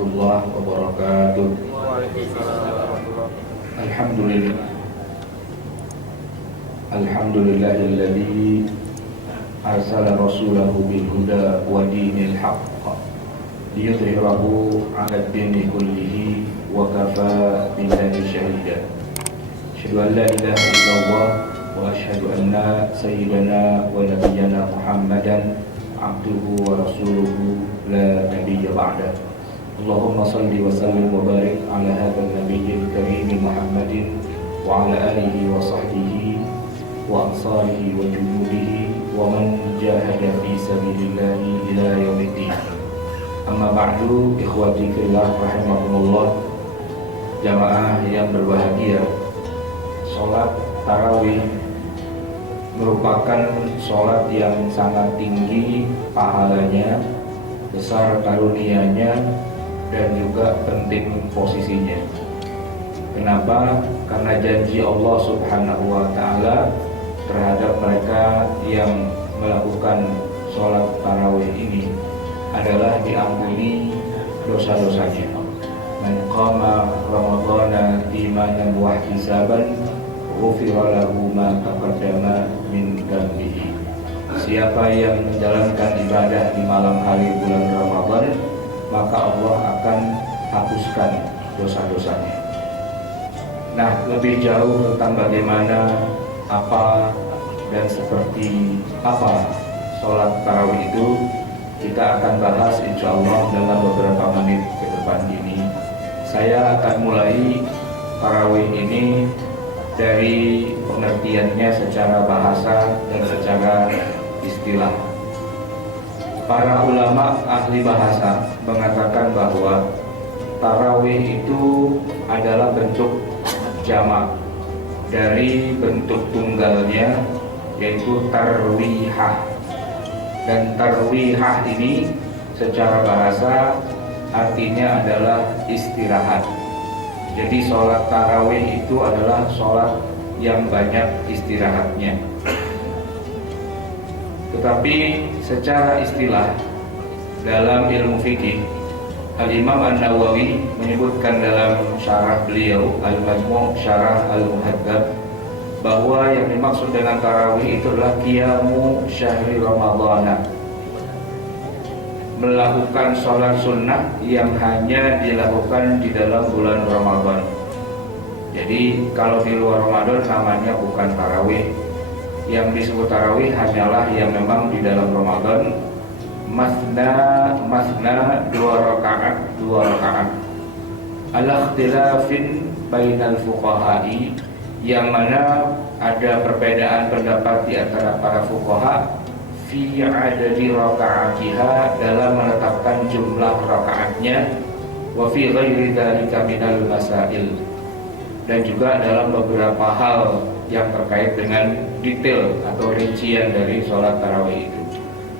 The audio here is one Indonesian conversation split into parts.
warahmatullahi wabarakatuh. Alhamdulillah. Alhamdulillahilladzi arsala rasulahu bil huda wa dinil haqq liyudhhirahu 'ala ad-dini kullihi wa kafa billahi shahida. Asyhadu an la ilaha illallah wa asyhadu anna sayyidana wa nabiyyana Muhammadan abduhu wa rasuluhu la nabiyya ba'da. Allahumma salli wa sallim wa barik ala hadzal nabiyyil karim Muhammadin wa ala alihi wa sahbihi wa ansarihi wa junudihi wa man jahada fi sabilillahi ila yaumiddin. Amma ba'du, ikhwati fillah rahimakumullah, jamaah yang berbahagia. Salat tarawih merupakan salat yang sangat tinggi pahalanya, besar karunianya, dan juga penting posisinya. Kenapa? Karena janji Allah Subhanahu wa Ta'ala terhadap mereka yang melakukan sholat tarawih ini adalah diampuni dosa-dosanya. Man qama ramadhana imanan wa ihtisaban ghufira lahu ma taqaddama min dhanbihi. Siapa yang menjalankan ibadah di malam hari bulan Ramadan, maka Allah akan hapuskan dosa-dosanya. Nah, lebih jauh tentang bagaimana, apa, dan seperti apa sholat tarawih itu, kita akan bahas insya Allah dalam beberapa menit ke depan ini. Saya akan mulai tarawih ini dari pengertiannya secara bahasa dan secara istilah. Para ulama ahli bahasa mengatakan bahwa tarawih itu adalah bentuk jamak dari bentuk tunggalnya, yaitu tarwihah. Dan tarwihah ini secara bahasa artinya adalah istirahat. Jadi sholat tarawih itu adalah sholat yang banyak istirahatnya. Tetapi secara istilah dalam ilmu fikih, Al-Imam An-Nawawi menyebutkan dalam syarah beliau Al-Majmu' Syarah Al-Muhadzab bahwa yang dimaksud dengan tarawih itu adalah qiyamu syahri Ramadhan, melakukan sholat sunnah yang hanya dilakukan di dalam bulan Ramadan. Jadi kalau di luar Ramadan namanya bukan tarawih. Yang disebut tarawih hanyalah yang memang di dalam Ramadan, masna 2 rakaat. Ala ikhtilafin bainal fuqaha'i, yang mana ada perbedaan pendapat di antara para fuqaha fi adadi rakaatiha, dalam menetapkan jumlah rakaatnya, wa fi ghairi dzalika minal masail, dan juga dalam beberapa hal yang terkait dengan detail atau rincian dari sholat tarawih itu.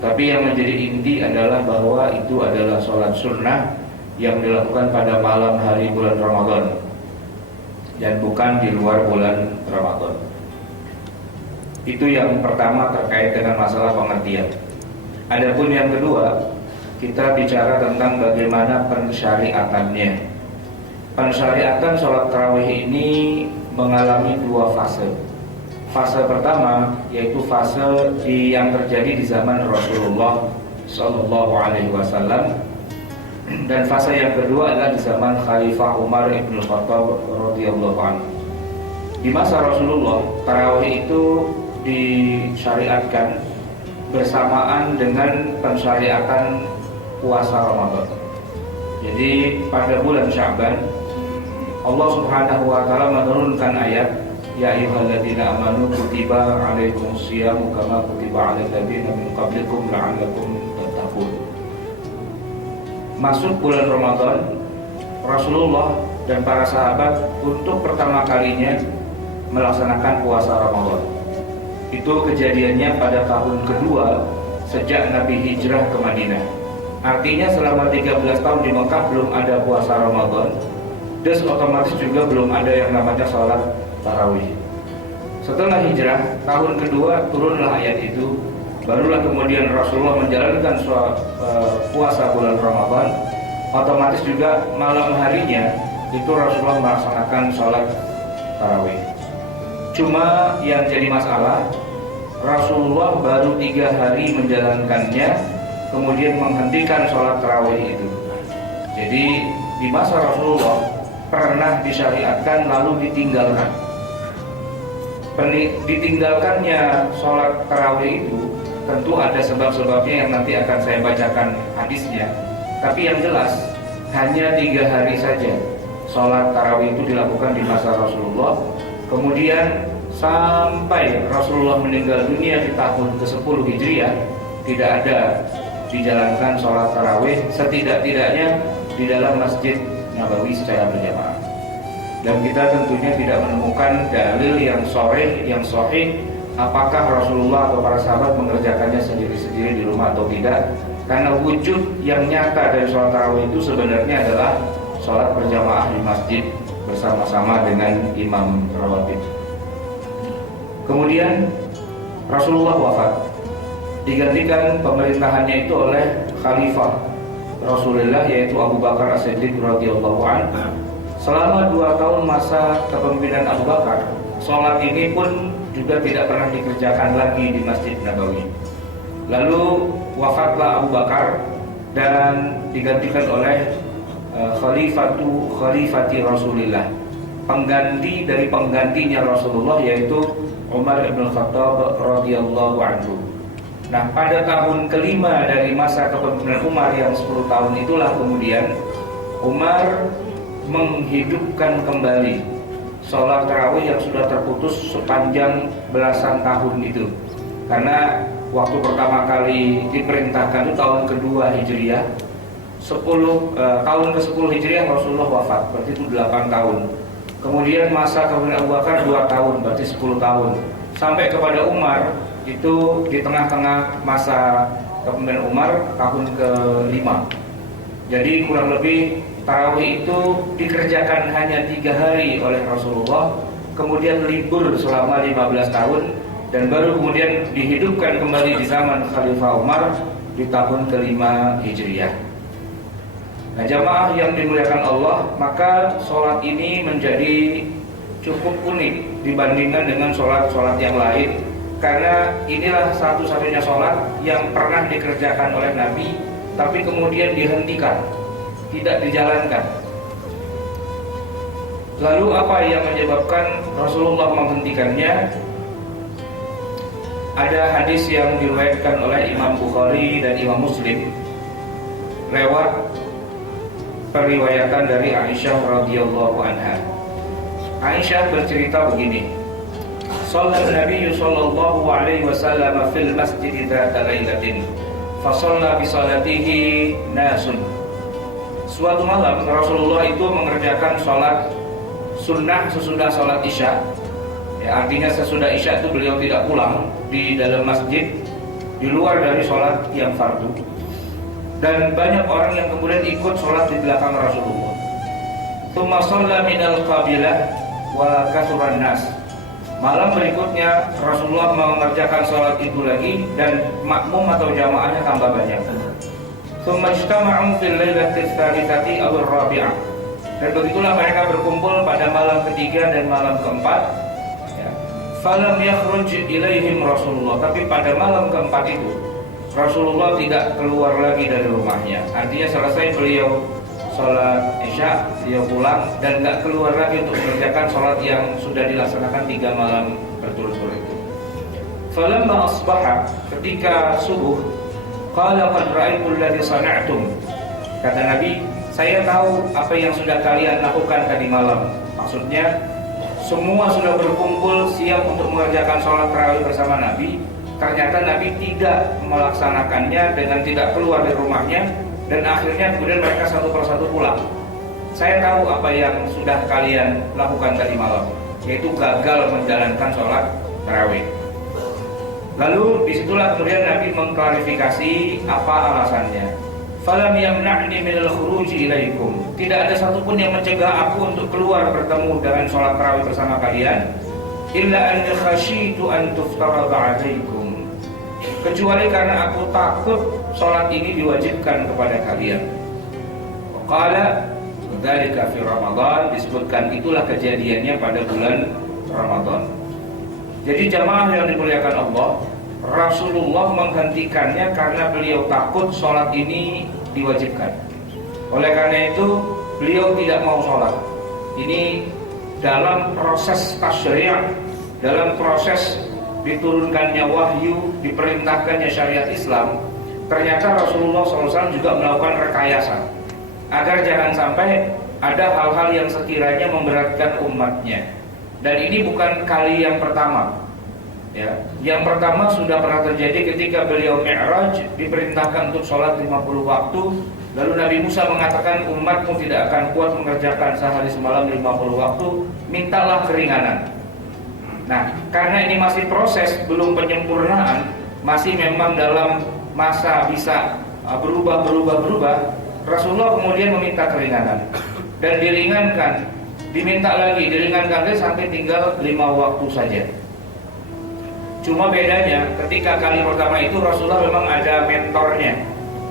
Tapi yang menjadi inti adalah bahwa itu adalah sholat sunnah yang dilakukan pada malam hari bulan Ramadan dan bukan di luar bulan Ramadan. Itu yang pertama terkait dengan masalah pengertian. Adapun yang kedua, kita bicara tentang bagaimana pensyariatannya. Pensyariatan sholat tarawih ini mengalami 2 fase. Fase pertama yaitu fase yang terjadi di zaman Rasulullah Shallallahu Alaihi Wasallam, dan fase yang kedua adalah di zaman Khalifah Umar ibn Khattab radhiyallahu anhu. Di masa Rasulullah, tarawih itu disyariatkan bersamaan dengan pensyariatan puasa Ramadan. Jadi pada bulan Sya'ban, Allah Subhanahu wa Ta'ala menurunkan ayat, ya ayyuhalladzina amanu kutiba alaikumus syiyamu kama kutiba alal ladzina min qablikum la'allakum tattaqun. Masuk bulan Ramadan, Rasulullah dan para sahabat untuk pertama kalinya melaksanakan puasa Ramadan. Itu kejadiannya pada tahun kedua sejak Nabi hijrah ke Madinah. Artinya selama 13 tahun di Mekah belum ada puasa Ramadan, dan otomatis juga belum ada yang namanya sholat tarawih. Setelah hijrah, tahun kedua turunlah ayat itu. Barulah kemudian Rasulullah menjalankan puasa bulan Ramadan otomatis juga malam harinya itu Rasulullah melaksanakan sholat tarawih. Cuma yang jadi masalah, Rasulullah baru 3 hari menjalankannya, kemudian menghentikan sholat tarawih itu. Jadi di masa Rasulullah pernah disyariatkan lalu ditinggalkan. Ditinggalkannya sholat tarawih itu tentu ada sebab-sebabnya yang nanti akan saya bacakan hadisnya. Tapi yang jelas hanya 3 hari saja sholat tarawih itu dilakukan di masa Rasulullah. Kemudian sampai Rasulullah meninggal dunia di tahun ke-10 Hijriah tidak ada dijalankan sholat tarawih setidak-tidaknya di dalam Masjid Nabawi secara berjamaah. Dan kita tentunya tidak menemukan dalil yang sahih apakah Rasulullah atau para sahabat mengerjakannya sendiri-sendiri di rumah atau tidak. Karena wujud yang nyata dari sholat tarawih itu sebenarnya adalah sholat berjamaah di masjid bersama-sama dengan imam rawatib. Kemudian Rasulullah wafat, digantikan pemerintahannya itu oleh Khalifah Rasulullah, yaitu Abu Bakar As-Siddiq radhiyallahu anhu. Selama 2 tahun masa kepemimpinan Abu Bakar, sholat ini pun juga tidak pernah dikerjakan lagi di Masjid Nabawi. Lalu wafatlah Abu Bakar dan digantikan oleh Khalifati Rasulillah, pengganti dari penggantinya Rasulullah, yaitu Umar ibn Khattab radhiyallahu anhu. Nah, pada tahun kelima dari masa kepemimpinan Umar yang 10 tahun itulah kemudian Umar menghidupkan kembali sholat tarawih yang sudah terputus sepanjang belasan tahun itu. Karena waktu pertama kali diperintahkan itu tahun kedua Hijriah, tahun ke-10 Hijriah Rasulullah wafat, berarti itu 8 tahun. Kemudian masa kepemimpinan Abu Bakar 2 tahun, berarti 10 tahun. Sampai kepada Umar, itu di tengah-tengah masa kepemimpinan Umar tahun ke-5. Jadi kurang lebih tarawih itu dikerjakan hanya 3 hari oleh Rasulullah, kemudian libur selama 15 tahun, dan baru kemudian dihidupkan kembali di zaman Khalifah Umar di tahun ke-5 Hijriah. Nah, jamaah yang dimuliakan Allah, maka sholat ini menjadi cukup unik dibandingkan dengan sholat-sholat yang lain, karena inilah satu-satunya sholat yang pernah dikerjakan oleh Nabi, tapi kemudian dihentikan, tidak dijalankan. Lalu apa yang menyebabkan Rasulullah menghentikannya? Ada hadis yang diriwayatkan oleh Imam Bukhari dan Imam Muslim lewat periwayatan dari Aisyah radhiyallahu anha. Aisyah bercerita begini: Shalla Nabi sallallahu alaihi wasallam fil masjid dzata lailatin fa shalla bi salatihi nasun. Suatu malam Rasulullah itu mengerjakan sholat sunnah sesudah sholat Isya. Ya, artinya sesudah Isya itu beliau tidak pulang di dalam masjid, di luar dari sholat yang fardu. Dan banyak orang yang kemudian ikut sholat di belakang Rasulullah. Tsumma shalla minal qabilah wa kathuran nas. Malam berikutnya Rasulullah mengerjakan sholat itu lagi dan makmum atau jamaahnya tambah banyak. Tsumma ijtama'u fil lailati tsalitsati aw ar-rabi'ah. Dan begitulah mereka berkumpul pada malam ketiga dan malam keempat. Ya. Falam yakhruj ilaihim Rasulullah. Tapi pada malam keempat itu Rasulullah tidak keluar lagi dari rumahnya. Artinya selesai beliau sholat Isya, beliau pulang dan tidak keluar lagi untuk mengerjakan sholat yang sudah dilaksanakan 3 malam berturut-turut itu. Falamma asbaha, ketika subuh, qala qad ra'aytu alladhi sana'tum. Kata Nabi, saya tahu apa yang sudah kalian lakukan tadi malam. Maksudnya semua sudah berkumpul siap untuk mengerjakan sholat tarawih bersama Nabi. Ternyata Nabi tidak melaksanakannya dengan tidak keluar dari rumahnya, dan akhirnya kemudian mereka satu persatu pulang. Saya tahu apa yang sudah kalian lakukan tadi malam, yaitu gagal menjalankan sholat tarawih. Lalu disitulah kemudian Nabi mengklarifikasi apa alasannya. Falam yamna'ni minal khuruji ilaikum. Tidak ada satupun yang mencegah aku untuk keluar bertemu dengan sholat tarawih bersama kalian. Illa an khasyitu an tuftarada 'alaikum. Kecuali karena aku takut sholat ini diwajibkan kepada kalian. Qala dzalika fi Ramadan, disebutkan itulah kejadiannya pada bulan Ramadan. Jadi jamaah yang dimuliakan Allah, Rasulullah menghentikannya karena beliau takut sholat ini diwajibkan. Oleh karena itu beliau tidak mau sholat. Ini dalam proses tasyri', dalam proses diturunkannya wahyu, diperintahkannya syariat Islam. Ternyata Rasulullah SAW juga melakukan rekayasa agar jangan sampai ada hal-hal yang sekiranya memberatkan umatnya. Dan ini bukan kali yang pertama, ya. Yang pertama sudah pernah terjadi ketika beliau Mi'raj, diperintahkan untuk sholat 50 waktu. Lalu Nabi Musa mengatakan, umatmu tidak akan kuat mengerjakan sehari semalam 50 waktu, mintalah keringanan. Nah, karena ini masih proses, belum penyempurnaan, masih memang dalam masa bisa berubah, Rasulullah kemudian meminta keringanan dan diringankan, diminta lagi, diringankan lagi sampai tinggal 5 waktu saja. Cuma bedanya ketika kali pertama itu Rasulullah memang ada mentornya,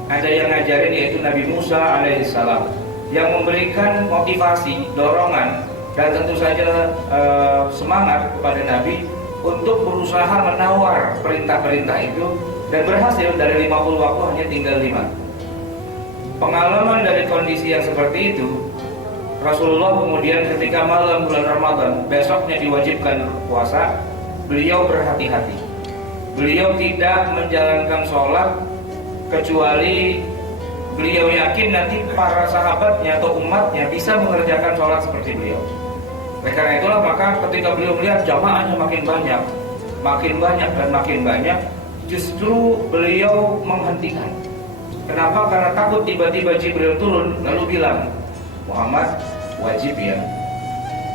ada yang ngajarin, yaitu Nabi Musa alaihissalam, yang memberikan motivasi, dorongan, dan tentu saja semangat kepada Nabi untuk berusaha menawar perintah-perintah itu, dan berhasil. Dari 50 waktu hanya tinggal 5. Pengalaman dari kondisi yang seperti itu, Rasulullah kemudian ketika malam bulan Ramadan, besoknya diwajibkan puasa, beliau berhati-hati. Beliau tidak menjalankan sholat kecuali beliau yakin nanti para sahabatnya atau umatnya bisa mengerjakan sholat seperti beliau. Oleh karena itulah maka ketika beliau melihat jamaahnya makin banyak, justru beliau menghentikan. Kenapa? Karena takut tiba-tiba Jibril turun lalu bilang, Muhammad wajib ya.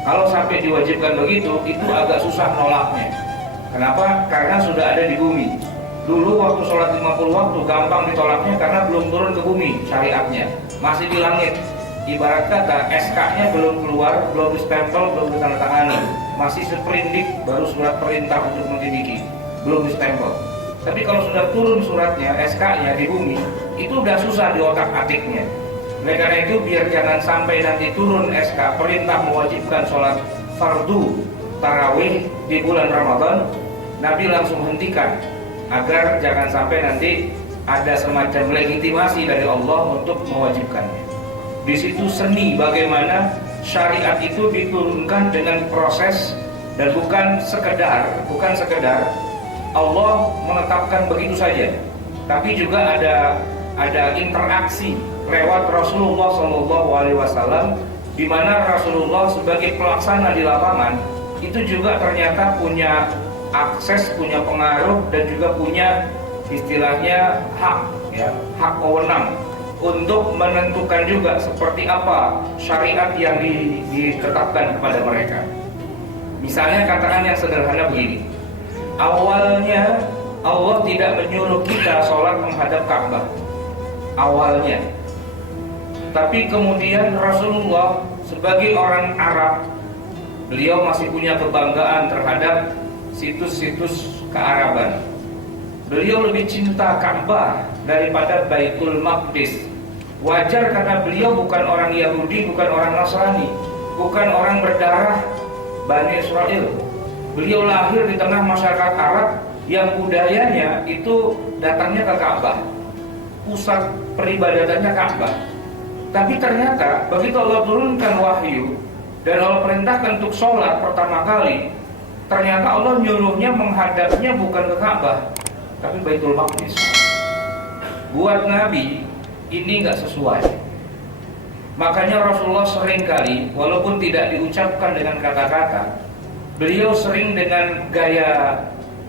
Kalau sampai diwajibkan begitu, itu agak susah nolaknya. Kenapa? Karena sudah ada di bumi. Dulu waktu sholat 50 waktu gampang ditolaknya karena belum turun ke bumi syariatnya, masih di langit. Ibarat kata SK-nya belum keluar, belum distempel, belum ditandatangani, masih seprindik baru surat perintah untuk mentindiki, belum distempel. Tapi kalau sudah turun suratnya, SK-nya di bumi, itu udah susah di otak-atiknya. Oleh karena itu biar jangan sampai nanti turun SK perintah mewajibkan sholat fardu tarawih di bulan Ramadan, Nabi langsung hentikan agar jangan sampai nanti ada semacam legitimasi dari Allah untuk mewajibkannya. Di situ seni bagaimana syariat itu diturunkan dengan proses, dan bukan sekedar Allah menetapkan begitu saja, tapi juga ada interaksi lewat Rasulullah SAW, di mana Rasulullah sebagai pelaksana di lapangan itu juga ternyata punya akses, punya pengaruh, dan juga punya istilahnya hak wewenang untuk menentukan juga seperti apa syariat yang ditetapkan kepada mereka. Misalnya katakan yang sederhana begini, awalnya Allah tidak menyuruh kita sholat menghadap Ka'bah awalnya, tapi kemudian Rasulullah sebagai orang Arab, beliau masih punya kebanggaan terhadap situs-situs kearaban. Beliau lebih cinta Ka'bah daripada Baitul Maqdis. Wajar karena beliau bukan orang Yahudi, bukan orang Nasrani, bukan orang berdarah Bani Israel. Beliau lahir di tengah masyarakat Arab yang budayanya itu datangnya ke Ka'bah, pusat peribadatannya Ka'bah. Tapi ternyata begitu Allah turunkan wahyu dan Allah perintahkan untuk sholat pertama kali, ternyata Allah nyuruhnya menghadapnya bukan ke Ka'bah, tapi Baitul Maqdis. Buat Nabi ini nggak sesuai. Makanya Rasulullah sering kali, walaupun tidak diucapkan dengan kata-kata, beliau sering dengan gaya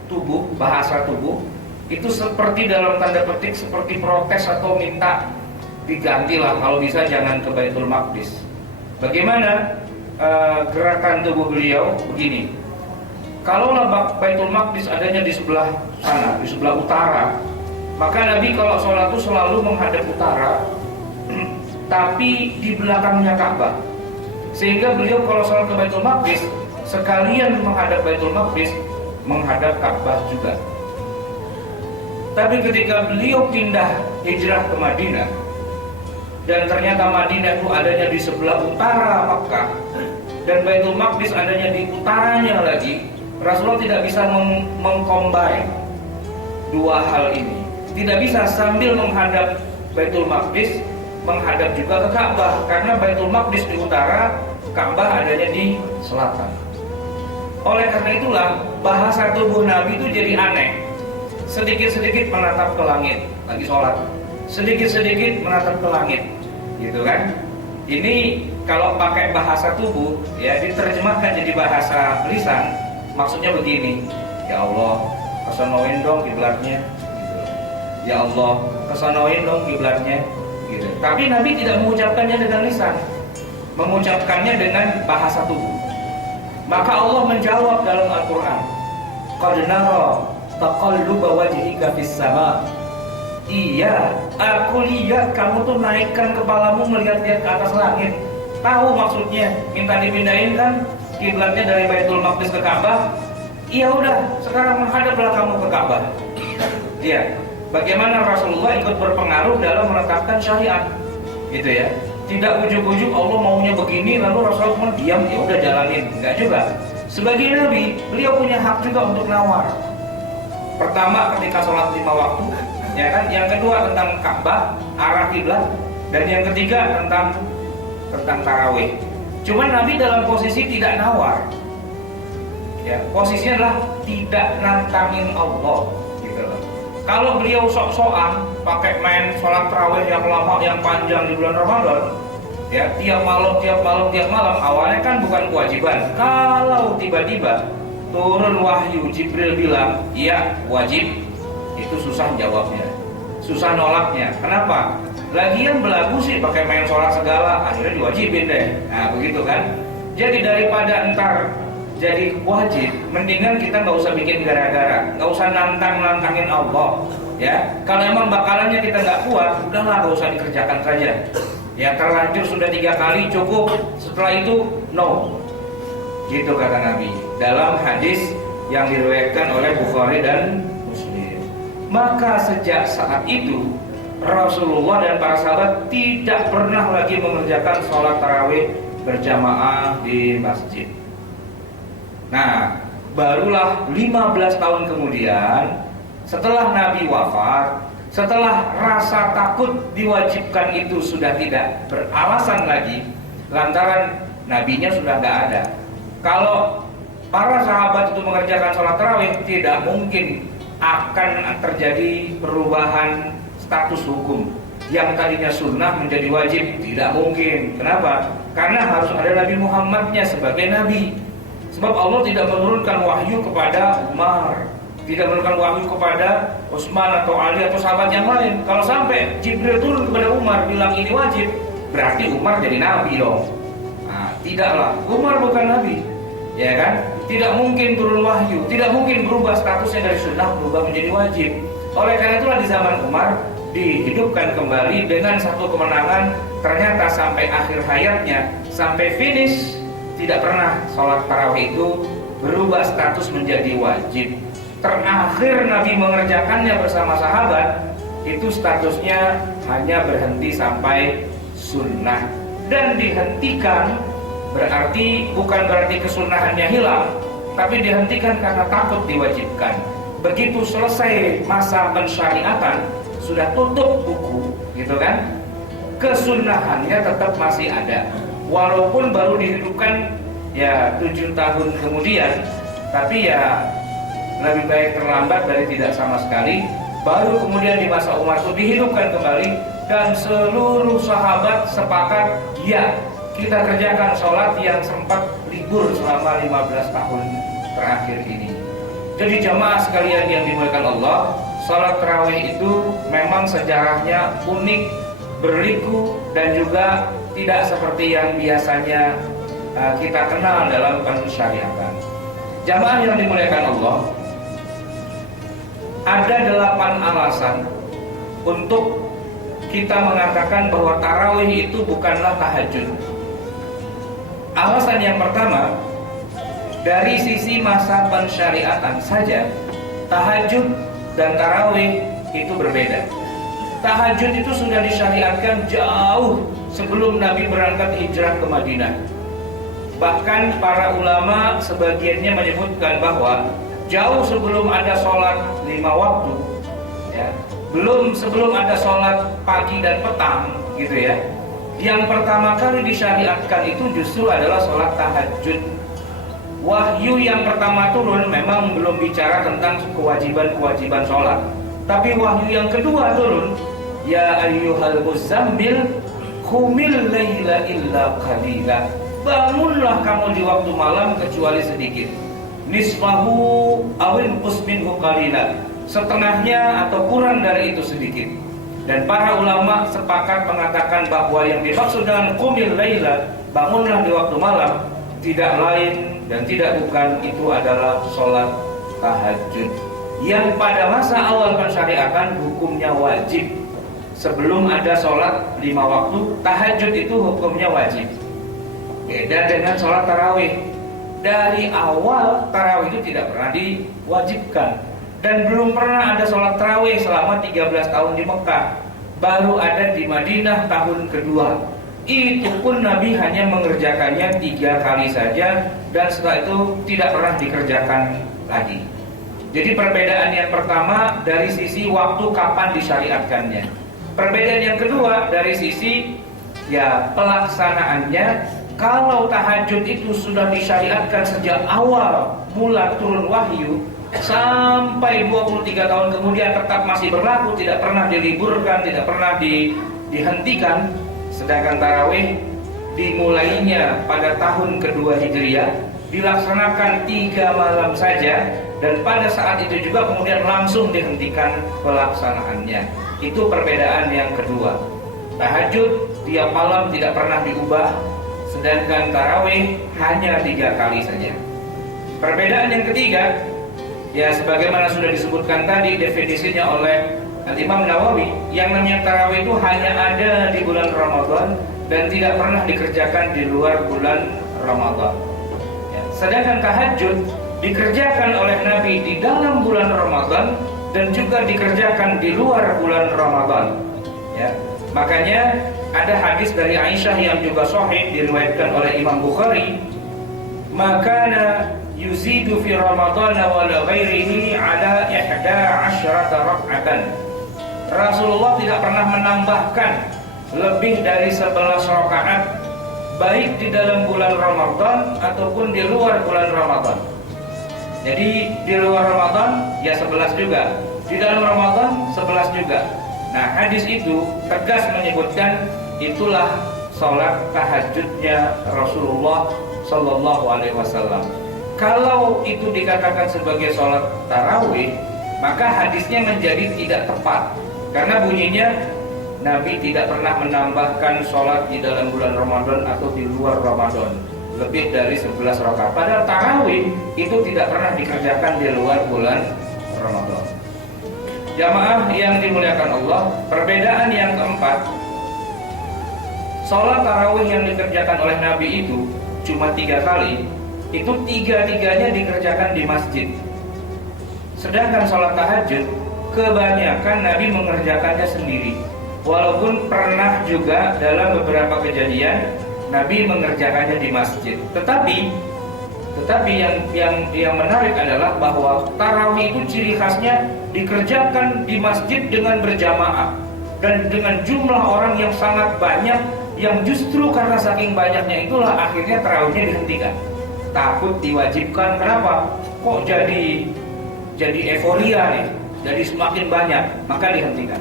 tubuh, bahasa tubuh, itu seperti dalam tanda petik seperti protes atau minta digantilah, kalau bisa jangan ke Baitul Maqdis. Bagaimana gerakan tubuh beliau? Begini, kalau Baitul Maqdis adanya di sebelah sana, di sebelah utara, maka Nabi kalau sholat itu selalu menghadap utara, tapi di belakangnya Ka'bah. Sehingga beliau kalau sholat ke Baitul Maqdis, sekalian menghadap Baitul Maqdis, menghadap Ka'bah juga. Tapi ketika beliau pindah hijrah ke Madinah, dan ternyata Madinah itu adanya di sebelah utara Makkah dan Baitul Maqdis adanya di utaranya lagi, Rasulullah tidak bisa mengcombine dua hal ini. Tidak bisa sambil menghadap Baitul Maqdis menghadap juga ke Ka'bah, karena Baitul Maqdis di utara, Ka'bah adanya di selatan. Oleh karena itulah bahasa tubuh Nabi itu jadi aneh. Sedikit-sedikit menatap ke langit lagi sholat, sedikit-sedikit menatap ke langit, gitu kan? Ini kalau pakai bahasa tubuh ya diterjemahkan jadi bahasa lisan, maksudnya begini: ya Allah, kesonoin dong kiblatnya, gitu. Ya Allah, kesonoin dong kiblatnya, gitu. Tapi Nabi tidak mengucapkannya dengan lisan, mengucapkannya dengan bahasa tubuh. Maka Allah menjawab dalam Al-Quran, qad nara taqalluba wajhika fis sama. Iya, aku lihat kamu tuh naikkan kepalamu melihat-lihat ke atas langit. Tahu maksudnya, minta dipindahin kan kiblatnya dari Baitul Maqdis ke Ka'bah. Iya udah, sekarang menghadaplah kamu ke Ka'bah. Iya, bagaimana Rasulullah ikut berpengaruh dalam menetapkan syariat, gitu ya. Tidak ujuk-ujuk Allah maunya begini lalu Rasulullah diam, ya udah jalanin. Enggak juga. Sebagai Nabi, beliau punya hak juga untuk nawar. Pertama ketika sholat 5 waktu, ya kan? Yang kedua tentang Ka'bah, arah kiblat, dan yang ketiga tentang tarawih. Cuman Nabi dalam posisi tidak nawar. Ya, posisinya adalah tidak nantangin Allah, gitu loh. Kalau beliau sok-sokan pakai main sholat tarawih yang lama, yang panjang di bulan Ramadan, ya tiap malam, awalnya kan bukan kewajiban. Kalau tiba-tiba turun wahyu, Jibril bilang, iya wajib, itu susah jawabnya, susah nolaknya. Kenapa? Lagian belagu sih pakai main sholat segala, akhirnya diwajibin deh. Nah begitu kan. Jadi daripada ntar jadi wajib, mendingan kita nggak usah bikin gara-gara, nggak usah nantangin Allah. Ya, kalau emang bakalannya kita nggak kuat, udahlah nggak usah dikerjakan saja. Ya terlanjur sudah 3 kali cukup, setelah itu no. Gitu kata Nabi dalam hadis yang diriwayatkan oleh Bukhari dan Muslim. Maka sejak saat itu Rasulullah dan para sahabat tidak pernah lagi mengerjakan sholat tarawih berjamaah di masjid. Nah, barulah 15 tahun kemudian setelah Nabi wafat, setelah rasa takut diwajibkan itu sudah tidak beralasan lagi, lantaran nabinya sudah tidak ada. Kalau para sahabat itu mengerjakan sholat tarawih, tidak mungkin akan terjadi perubahan status hukum. Yang tadinya sunnah menjadi wajib, tidak mungkin. Kenapa? Karena harus ada Nabi Muhammadnya sebagai nabi. Sebab Allah tidak menurunkan wahyu kepada Umar, tidak menurunkan wahyu kepada Utsman atau Ali atau sahabat yang lain. Kalau sampai Jibril turun kepada Umar bilang ini wajib, berarti Umar jadi nabi dong. Nah, tidaklah, Umar bukan nabi, ya kan? Tidak mungkin turun wahyu, tidak mungkin berubah statusnya dari sunnah berubah menjadi wajib. Oleh karena itulah di zaman Umar dihidupkan kembali dengan satu kemenangan. Ternyata sampai akhir hayatnya, sampai finish, tidak pernah sholat tarawih itu berubah status menjadi wajib. Terakhir Nabi mengerjakannya bersama sahabat, itu statusnya hanya berhenti sampai sunnah. Dan dihentikan bukan berarti kesunahannya hilang, tapi dihentikan karena takut diwajibkan. Begitu selesai masa pensyariatan, sudah tutup buku, gitu kan? Kesunahannya tetap masih ada. Walaupun baru dihidupkan ya 7 tahun kemudian, tapi ya lebih baik terlambat dari tidak sama sekali. Baru kemudian di masa Umar itu dihidupkan kembali dan seluruh sahabat sepakat, ya kita kerjakan sholat yang sempat libur selama 15 tahun terakhir ini. Jadi jamaah sekalian yang dimuliakan Allah, sholat tarawih itu memang sejarahnya unik, berliku, dan juga tidak seperti yang biasanya kita kenal dalam pensyariatan. Jamaah yang dimuliakan Allah, ada 8 alasan untuk kita mengatakan bahwa tarawih itu bukanlah tahajud. Alasan yang pertama, dari sisi masa pensyariatan saja, tahajud dan tarawih itu berbeda. Tahajud itu sudah disyariatkan jauh sebelum Nabi berangkat hijrah ke Madinah. Bahkan para ulama sebagiannya menyebutkan bahwa jauh sebelum ada sholat 5 waktu, ya, sebelum ada sholat pagi dan petang, gitu ya. Yang pertama kali disyariatkan itu justru adalah sholat tahajud. Wahyu yang pertama turun memang belum bicara tentang kewajiban-kewajiban sholat, tapi wahyu yang kedua turun, ya ayyuhal muzammil qumil laila illa qalila, bangunlah kamu di waktu malam kecuali sedikit, nisfahu awin minhu qalila, setengahnya atau kurang dari itu sedikit. Dan para ulama sepakat mengatakan bahwa yang dimaksud dengan qumil laila, bangunlah di waktu malam, tidak lain dan tidak bukan itu adalah sholat tahajud, yang pada masa awal pensyariatan hukumnya wajib. Sebelum ada sholat 5 waktu, tahajud itu hukumnya wajib. Beda dengan sholat tarawih. Dari awal tarawih itu tidak pernah diwajibkan, dan belum pernah ada sholat tarawih selama 13 tahun di Mekah. Baru ada di Madinah tahun kedua. Itu pun Nabi hanya mengerjakannya 3 kali saja, dan setelah itu tidak pernah dikerjakan lagi. Jadi perbedaan yang pertama dari sisi waktu kapan disyariatkannya. Perbedaan yang kedua dari sisi ya pelaksanaannya. Kalau tahajud itu sudah disyariatkan sejak awal mula turun wahyu sampai 23 tahun kemudian tetap masih berlaku, tidak pernah diliburkan, tidak pernah dihentikan. Sedangkan tarawih dimulainya pada tahun kedua Hijriah, dilaksanakan 3 malam saja, dan pada saat itu juga kemudian langsung dihentikan pelaksanaannya. Itu perbedaan yang kedua. Tahajud tiap malam tidak pernah diubah, sedangkan tarawih hanya 3 kali saja. Perbedaan yang ketiga, ya sebagaimana sudah disebutkan tadi definisinya oleh Al-Imam Nawawi, yang namanya tarawih itu hanya ada di bulan Ramadan dan tidak pernah dikerjakan di luar bulan Ramadan. Ya, sedangkan tahajud dikerjakan oleh Nabi di dalam bulan Ramadan dan juga dikerjakan di luar bulan Ramadan. Ya, makanya ada hadis dari Aisyah yang juga sahih diriwayatkan oleh Imam Bukhari, makana yuzidu fi Ramadan wa la ghairihi ala 11 rak'atan. Rasulullah tidak pernah menambahkan lebih dari 11 rakaat, baik di dalam bulan Ramadan ataupun di luar bulan Ramadan. Jadi di luar Ramadan ya 11 juga, di dalam Ramadan 11 juga. Nah, hadis itu tegas menyebutkan itulah sholat tahajudnya Rasulullah Sallallahu Alaihi Wasallam. Kalau itu dikatakan sebagai sholat tarawih, maka hadisnya menjadi tidak tepat. Karena bunyinya Nabi tidak pernah menambahkan sholat di dalam bulan Ramadan atau di luar Ramadan lebih dari 11 rakaat. Padahal tarawih itu tidak pernah dikerjakan di luar bulan Ramadan. Jamaah yang dimuliakan Allah, perbedaan yang keempat, sholat tarawih yang dikerjakan oleh Nabi itu cuma 3 kali, itu 3-tiganya dikerjakan di masjid. Sedangkan sholat tahajud kebanyakan Nabi mengerjakannya sendiri. Walaupun pernah juga dalam beberapa kejadian Nabi mengerjakannya di masjid. Tetapi yang menarik adalah bahwa tarawih itu ciri khasnya dikerjakan di masjid dengan berjamaah dan dengan jumlah orang yang sangat banyak, yang justru karena saking banyaknya itulah akhirnya tarawihnya dihentikan. Takut diwajibkan, kenapa? Kok jadi euforia nih, jadi semakin banyak, maka dihentikan.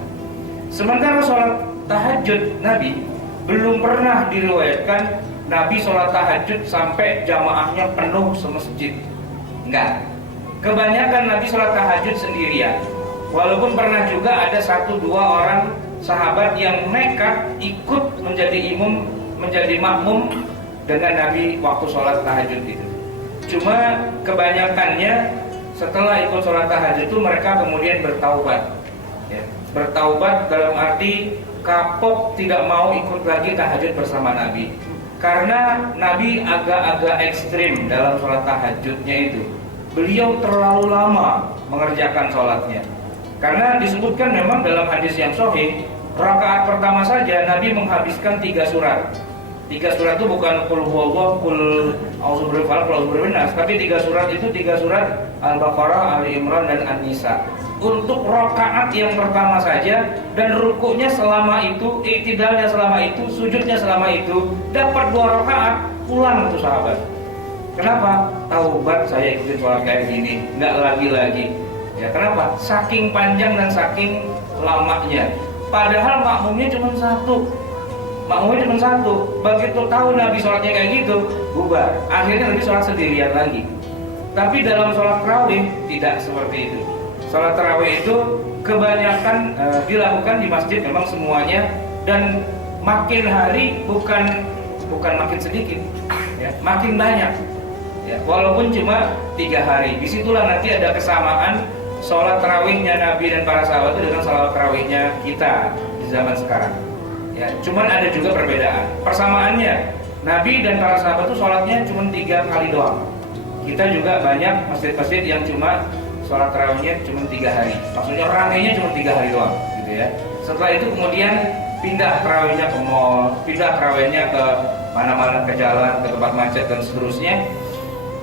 Sementara sholat tahajud Nabi belum pernah diriwayatkan Nabi sholat tahajud sampai jamaahnya penuh semasjid. Enggak. Kebanyakan Nabi sholat tahajud sendirian. Walaupun pernah juga ada 1-2 orang sahabat yang nekat ikut menjadi imam, menjadi makmum dengan Nabi waktu sholat tahajud itu. Cuma kebanyakannya setelah ikut sholat tahajud itu mereka kemudian bertaubat. Ya, bertaubat dalam arti kapok, tidak mau ikut lagi tahajud bersama Nabi. Karena Nabi agak-agak ekstrim dalam sholat tahajudnya itu. Beliau terlalu lama mengerjakan sholatnya. Karena disebutkan memang dalam hadis yang sahih, rakaat pertama saja Nabi menghabiskan 3 surat. 3 surat itu bukan qul huwallahu, qul a'udzu birabbil falaq, qul a'udzu birabbin nas, tapi 3 surat itu 3 surat Al-Baqarah, Ali Imran dan An-Nisa. Untuk rakaat yang pertama saja, dan rukuknya selama itu, iktidalnya selama itu, sujudnya selama itu, dapat 2 rakaat, pulang tuh sahabat. Kenapa? Taubat, saya ikutin sholat kayak gini, nggak lagi-lagi. Ya kenapa? Saking panjang dan saking lamanya. Padahal makmumnya cuma satu. Begitu tahu Nabi sholatnya kayak gitu, bubar. Akhirnya Nabi sholat sendirian lagi. Tapi dalam sholat tarawih tidak seperti itu. Sholat tarawih itu kebanyakan dilakukan di masjid memang semuanya, dan makin hari bukan makin sedikit, ya, makin banyak. Ya, walaupun cuma 3 hari. Disitulah nanti ada kesamaan sholat tarawihnya Nabi dan para sahabat itu dengan sholat tarawihnya kita di zaman sekarang. Ya, cuman ada juga perbedaan. Persamaannya, Nabi dan para sahabat itu sholatnya cuma 3 kali doang. Kita juga banyak masjid-masjid yang cuma sholat tarawihnya cuma 3 hari. Maksudnya ramainya cuma 3 hari doang, gitu ya. Setelah itu kemudian pindah tarawihnya ke mall, pindah tarawihnya ke mana-mana, ke jalan, ke tempat macet dan seterusnya.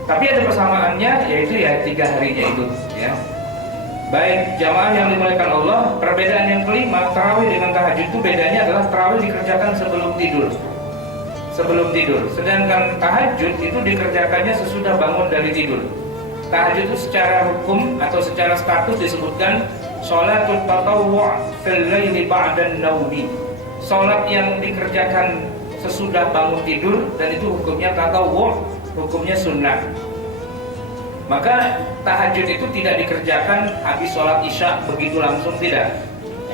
Tapi ada persamaannya, yaitu ya 3 harinya itu, ya. Baik jamaah yang dimuliakan Allah, perbedaan yang kelima, tarawih dengan tahajud itu bedanya adalah tarawih dikerjakan sebelum tidur. Sedangkan tahajud itu dikerjakannya sesudah bangun dari tidur. Tahajud itu secara hukum atau secara status disebutkan sholatul tatawwu' fil laili ba'dan naumi. Salat yang dikerjakan sesudah bangun tidur, dan itu hukumnya tatawwu', hukumnya sunnah. Maka tahajud itu tidak dikerjakan habis sholat isya begitu langsung, tidak.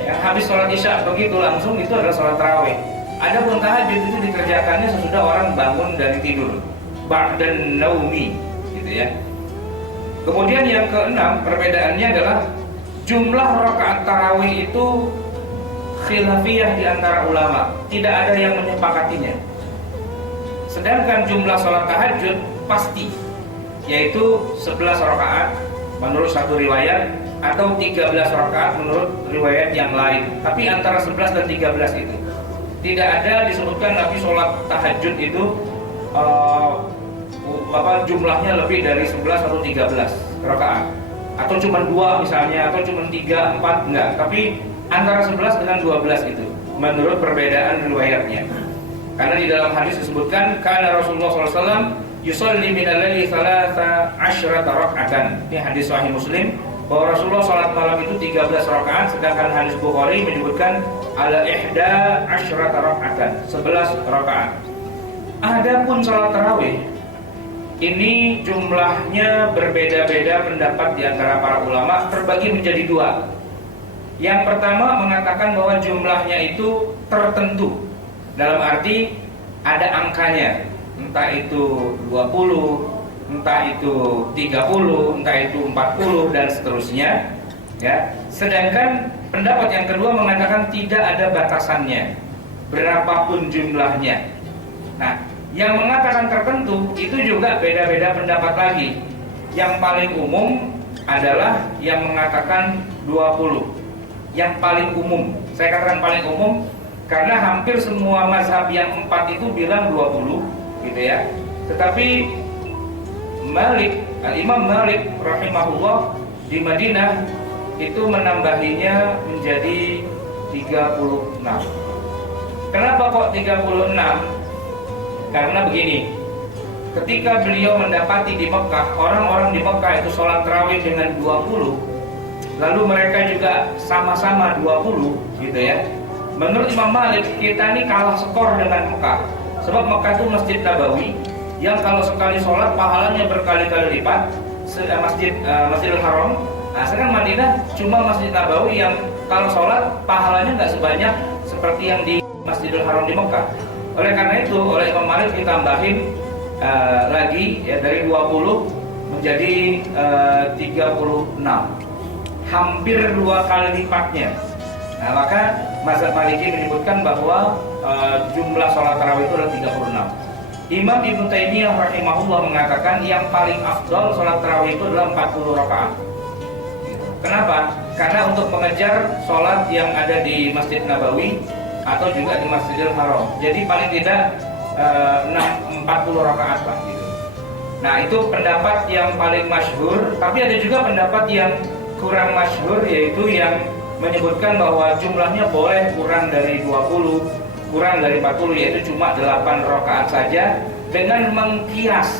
Ya, habis sholat isya begitu langsung itu adalah sholat tarawih. Adapun tahajud itu dikerjakannya sesudah orang bangun dari tidur, ba'dan naumi, gitu ya. Kemudian yang keenam, perbedaannya adalah jumlah rakaat tarawih itu khilafiyah di antara ulama, tidak ada yang menyepakatinya. Sedangkan jumlah sholat tahajud pasti, yaitu 11 rakaat menurut satu riwayat, atau 13 rakaat menurut riwayat yang lain. Tapi antara 11 dan 13 itu tidak ada disebutkan Nabi sholat tahajud itu jumlahnya lebih dari 11 atau 13 rakaat, atau cuma 2 misalnya, atau cuma 3, 4, enggak. Tapi antara 11 dengan 12 itu menurut perbedaan riwayatnya. Karena di dalam hadis disebutkan kana Rasulullah SAW yusolli minal laili 13 raka'atan. Ini hadis sahih Muslim, bahwa Rasulullah salat malam itu 13 rakaat, sedangkan hadis Bukhari menyebutkan ala 11 raka'atan, 11 rakaat. Adapun salat tarawih ini jumlahnya berbeda-beda pendapat di antara para ulama, terbagi menjadi 2. Yang pertama mengatakan bahwa jumlahnya itu tertentu, dalam arti ada angkanya, entah itu 20, entah itu 30, entah itu 40 dan seterusnya, ya. Sedangkan pendapat yang kedua mengatakan tidak ada batasannya, berapapun jumlahnya. Nah, yang mengatakan tertentu itu juga beda-beda pendapat lagi. Yang paling umum adalah yang mengatakan 20. Yang paling umum, saya katakan paling umum karena hampir semua mazhab yang 4 itu bilang 20, gitu ya. Tetapi Imam Malik rahimahullah di Madinah itu menambahinya menjadi 36. Kenapa kok 36? Karena begini, ketika beliau mendapati di Mekah, orang-orang di Mekah itu sholat tarawih dengan 20, lalu mereka juga sama-sama 20, gitu ya. Menurut Imam Malik, kita ini kalah skor dengan Mekah. Sebab Mekah itu Masjid Nabawi yang kalau sekali sholat pahalanya berkali-kali lipat Masjidil Haram. Nah, sedangkan Madinah cuma Masjid Nabawi yang kalau sholat pahalanya nggak sebanyak seperti yang di Masjidil Haram di Mekah. Oleh karena itu, oleh Imam Malik ditambahin lagi ya, dari 20 menjadi 36, hampir 2 kali lipatnya. Nah, maka mazhab Maliki menyebutkan bahwa jumlah sholat tarawih itu adalah 36. Imam Ibnu Taimiyah rahimahullah mengatakan yang paling afdol sholat tarawih itu adalah 40 rakaat. Kenapa? karena untuk mengejar sholat yang ada di Masjid Nabawi atau juga di Masjidil Haram. Jadi paling tidak 40 rakaat lah gitu. Nah itu pendapat yang paling masyhur, tapi ada juga pendapat yang kurang masyhur, yaitu yang menyebutkan bahwa jumlahnya boleh kurang dari 20, kurang dari 40, yaitu cuma 8 rakaat saja, dengan mengkias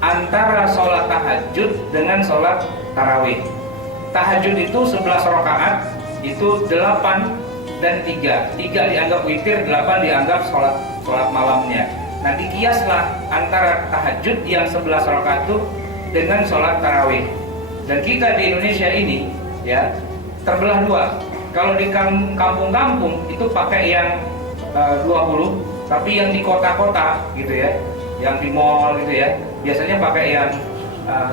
antara sholat tahajud dengan sholat tarawih. Tahajud itu 11 rakaat, itu 8 dan 3 dianggap witir, 8 dianggap sholat malamnya. Nah dikiaslah antara tahajud yang 11 rakaat itu dengan sholat tarawih. Dan kita di Indonesia ini ya terbelah dua. Kalau di kampung-kampung itu pakai yang 20, tapi yang di kota-kota gitu ya, yang di mall gitu ya, biasanya pakai yang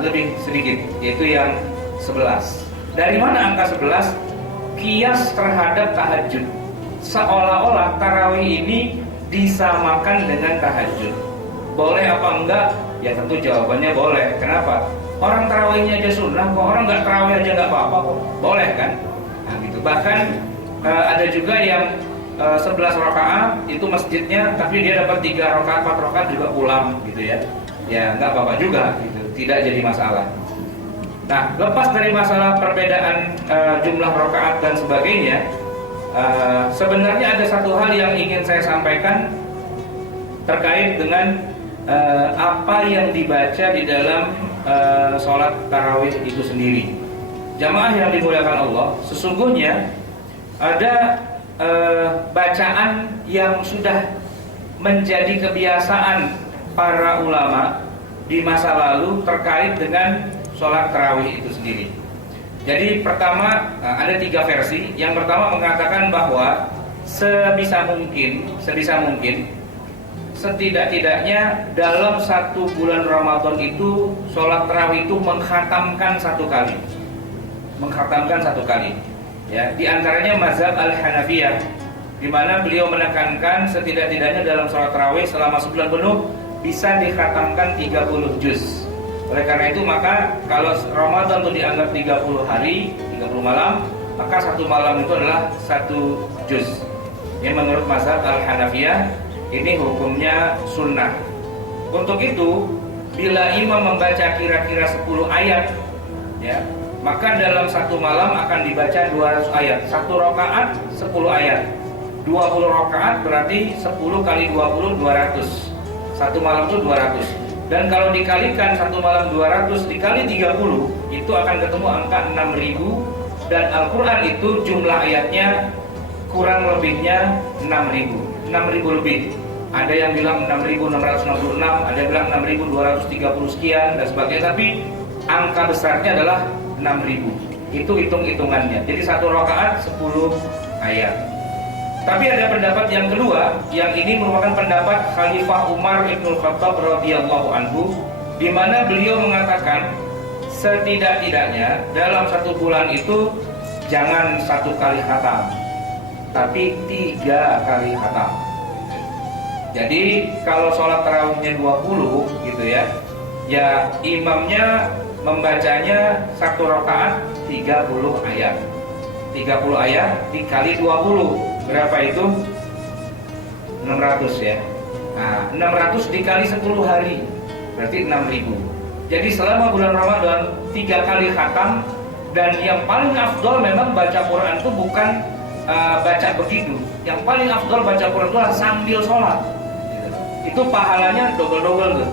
lebih sedikit, yaitu yang 11. Dari mana angka 11? Kias terhadap tahajud. Seolah-olah tarawih ini disamakan dengan tahajud. Boleh apa enggak? Ya tentu jawabannya boleh. Kenapa? Orang tarawihnya aja sunnah, kok orang nggak tarawih aja nggak apa-apa kok. Boleh kan? Nah gitu. Bahkan ada juga yang 11 rakaat itu masjidnya, tapi dia dapat 3 rakaat, 4 rakaat juga pulang gitu ya. Ya nggak apa-apa juga gitu. Tidak jadi masalah. Nah, lepas dari masalah perbedaan jumlah rakaat dan sebagainya, sebenarnya ada satu hal yang ingin saya sampaikan terkait dengan apa yang dibaca di dalam sholat tarawih itu sendiri. Jamaah yang dimuliakan Allah, sesungguhnya ada bacaan yang sudah menjadi kebiasaan para ulama di masa lalu terkait dengan sholat tarawih itu sendiri. Jadi pertama ada 3 versi. Yang pertama mengatakan bahwa sebisa mungkin setidak-tidaknya dalam 1 bulan Ramadan itu sholat tarawih itu mengkhatamkan satu kali. Ya, di antaranya mazhab Al-Hanafiyah, di mana beliau menekankan setidak-tidaknya dalam sholat tarawih selama sebulan penuh bisa dikhatamkan 30 juz. Oleh karena itu maka kalau Ramadan itu dianggap 30 hari, 30 malam, maka 1 malam itu adalah 1 juz. Yang menurut mazhab Al-Hanafiyah ini hukumnya sunnah. Untuk itu bila imam membaca kira-kira 10 ayat ya, maka dalam 1 malam akan dibaca 200 ayat. 1 rakaat 10 ayat. 20 rakaat berarti 10 kali 20 200. 1 malam itu 200. Dan kalau dikalikan 1 malam 200 dikali 30, itu akan ketemu angka 6.000. Dan Al-Quran itu jumlah ayatnya kurang lebihnya 6.000 lebih. Ada yang bilang 6.666, ada yang bilang 6.230 sekian dan sebagainya. Tapi angka besarnya adalah 6.000. Itu hitung-hitungannya. Jadi 1 rakaat 10 ayat. Tapi ada pendapat yang kedua, yang ini merupakan pendapat Khalifah Umar Ibnul Khattab radhiyallahu anhu, di mana beliau mengatakan setidak-tidaknya dalam 1 bulan itu jangan 1 kali khatam, tapi 3 kali khatam. Jadi kalau sholat tarawihnya 20 gitu ya, ya imamnya membacanya 1 rakaat 30 ayat. 30 ayat dikali 20 berapa itu? 600 ya. Nah, 600 dikali 10 hari berarti 6.000. Jadi selama bulan Ramadan 3 kali khatam. Dan yang paling afdol memang baca Quran itu bukan baca begitu. Yang paling afdol baca Quran itu sambil sholat. Itu pahalanya double tuh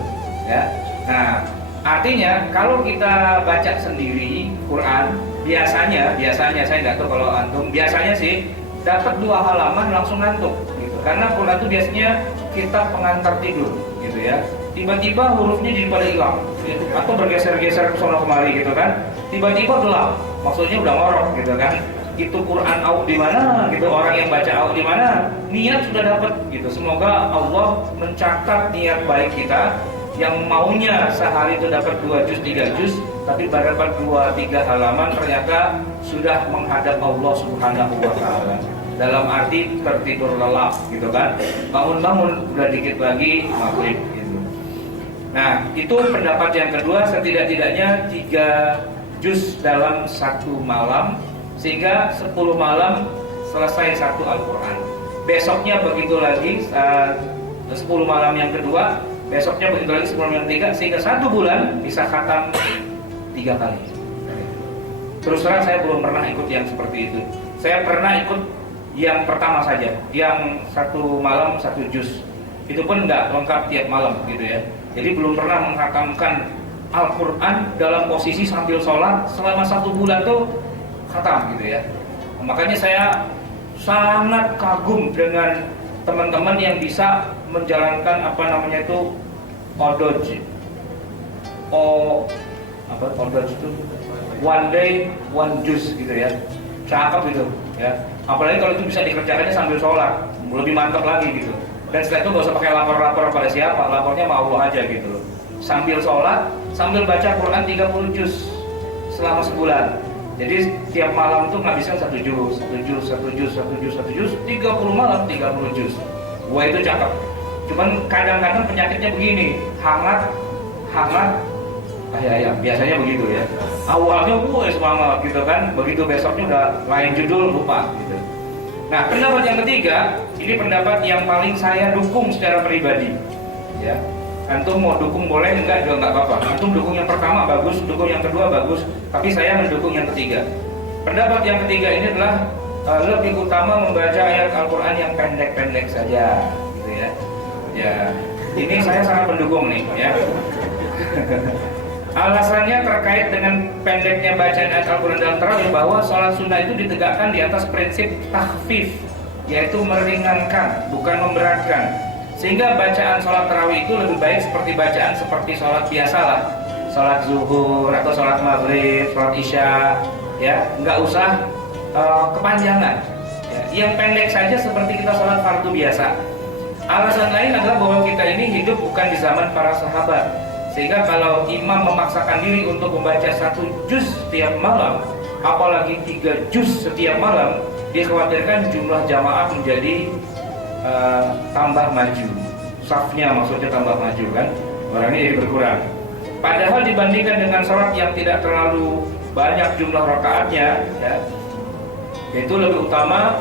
ya. Nah, artinya kalau kita baca sendiri Quran biasanya saya nggak tahu kalau antum, biasanya sih dapat 2 halaman langsung ngantuk gitu. Karena Quran itu biasanya kitab pengantar tidur gitu ya. Tiba-tiba hurufnya jadi pada hilang gitu, atau bergeser-geser ke sana kemari gitu kan. Tiba-tiba gelap, maksudnya udah ngorok gitu kan. Itu Quran out di mana gitu, orang yang baca out di mana, niat sudah dapat gitu. Semoga Allah mencatat niat baik kita yang maunya sehari itu dapat 2 juz 3 juz, tapi pada 2-3 halaman ternyata sudah menghadap Allah Subhanahu wa taala. Dalam arti tertidur lelap gitu kan. Bangun-bangun udah dikit lagi maghrib gitu. Nah, itu pendapat yang kedua, setidak-tidaknya 3 juz dalam satu malam, sehingga 10 malam selesai satu Al-Quran. Besoknya begitu lagi, 10 malam yang kedua, besoknya begitu lagi 10 malam yang ketiga, sehingga 1 bulan bisa khatam 3 kali. Terus terang saya belum pernah ikut yang seperti itu. Saya pernah ikut yang pertama saja, yang 1 malam 1 juz. Itu pun enggak lengkap tiap malam gitu ya. Jadi belum pernah menghatamkan Al-Quran dalam posisi sambil sholat selama 1 bulan tuh khatam gitu ya. Makanya saya sangat kagum dengan teman-teman yang bisa menjalankan odoj. Odoj itu one day one juz gitu ya. Cakep gitu ya. Apalagi kalau itu bisa dikerjakannya sambil sholat, lebih mantap lagi gitu. Dan setelah itu nggak usah pakai lapor-lapor pada siapa, lapornya sama Allah aja gitu loh. Sambil sholat, sambil baca Quran 30 juz selama sebulan. Jadi tiap malam tuh ngabisin 1 juz, 30 malam 30 juz. Wah itu cakep. Cuman kadang-kadang penyakitnya begini, hangat, ayam. Biasanya begitu ya. Awalnya semangat gitu kan, begitu besoknya udah lain judul lupa gitu. Nah, pendapat yang ketiga, ini pendapat yang paling saya dukung secara pribadi. Ya, antum mau dukung boleh, enggak juga enggak apa-apa. Antum dukung yang pertama bagus, dukung yang kedua bagus, tapi saya mendukung yang ketiga. Pendapat yang ketiga ini adalah lebih utama membaca ayat Al-Quran yang pendek-pendek saja, gitu ya. Ya, ini saya sangat mendukung nih, ya. Alasannya terkait dengan pendeknya bacaan ayat Al-Quran dalam tarawih, bahwa sholat sunnah itu ditegakkan di atas prinsip takhfif, yaitu meringankan, bukan memberatkan. Sehingga bacaan sholat tarawih itu lebih baik seperti sholat biasa lah, sholat zuhur atau sholat maghrib, sholat isya, ya, nggak usah kepanjangan. Ya, yang pendek saja seperti kita sholat fardu biasa. Alasan lain adalah bahwa kita ini hidup bukan di zaman para sahabat. Sehingga kalau imam memaksakan diri untuk membaca 1 juz setiap malam, apalagi 3 juz setiap malam, dikhawatirkan jumlah jamaah menjadi tambah maju. Safnya maksudnya tambah maju kan, orangnya jadi berkurang. Padahal dibandingkan dengan sholat yang tidak terlalu banyak jumlah rakaatnya, ya, itu lebih utama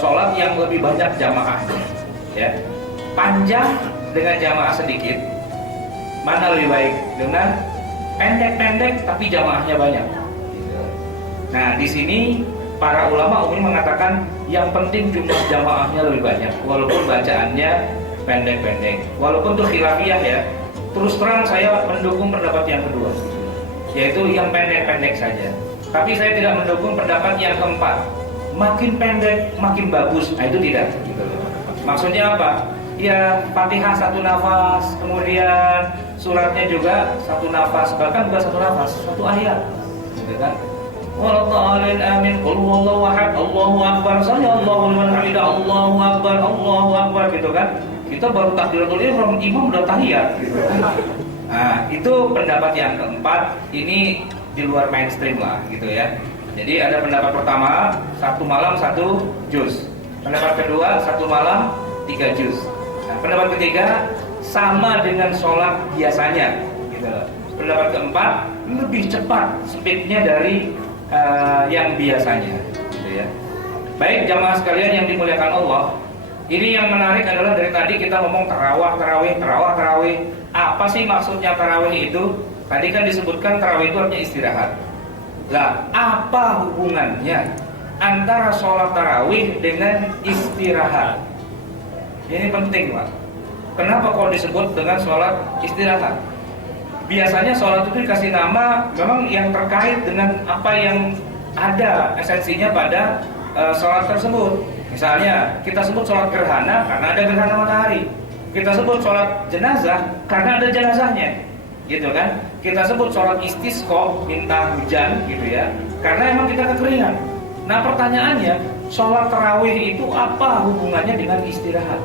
sholat yang lebih banyak jamaahnya, ya. Panjang dengan jamaah sedikit, mana lebih baik? Dengan pendek-pendek tapi jamaahnya banyak. Nah, di sini para ulama umum mengatakan yang penting jumlah jamaahnya lebih banyak, walaupun bacaannya pendek-pendek. Walaupun itu khilafiyah ya. Terus terang saya mendukung pendapat yang kedua, yaitu yang pendek-pendek saja. Tapi saya tidak mendukung pendapat yang keempat, makin pendek makin bagus. Nah, itu tidak. Maksudnya apa? Ya, Fatihah 1 nafas, kemudian suratnya juga 1 nafas, bahkan bukan 1 nafas, 1 ayat, gitu kan? Wallahu amin, qul huwallahu ahad, Allahu akbar, sami Allahu liman hamidah, Allahu akbar, gitu kan? Kita baru takbiratul ihram, imam udah tahiyat, gitu kan? Nah, itu pendapat yang keempat, ini di luar mainstream lah, gitu ya. Jadi ada pendapat pertama, 1 malam 1 juz. Pendapat kedua, 1 malam 3 juz. Nah, pendapat ketiga sama dengan sholat biasanya, gitu loh. Pendapat keempat lebih cepat speednya dari yang biasanya, gitu ya. Baik jamaah sekalian yang dimuliakan Allah, ini yang menarik adalah dari tadi kita ngomong tarawih. Apa sih maksudnya tarawih itu? Tadi kan disebutkan tarawih itu artinya istirahat. Lah, apa hubungannya antara sholat tarawih dengan istirahat? Ini penting, Pak. Kenapa kok disebut dengan sholat istirahat? Biasanya sholat itu dikasih nama memang yang terkait dengan apa yang ada esensinya pada sholat tersebut. Misalnya kita sebut sholat gerhana karena ada gerhana matahari. Kita sebut sholat jenazah karena ada jenazahnya, gitu kan? Kita sebut sholat istisqa, minta hujan, gitu ya, karena emang kita kekeringan. Nah, pertanyaannya, sholat tarawih itu apa hubungannya dengan istirahat?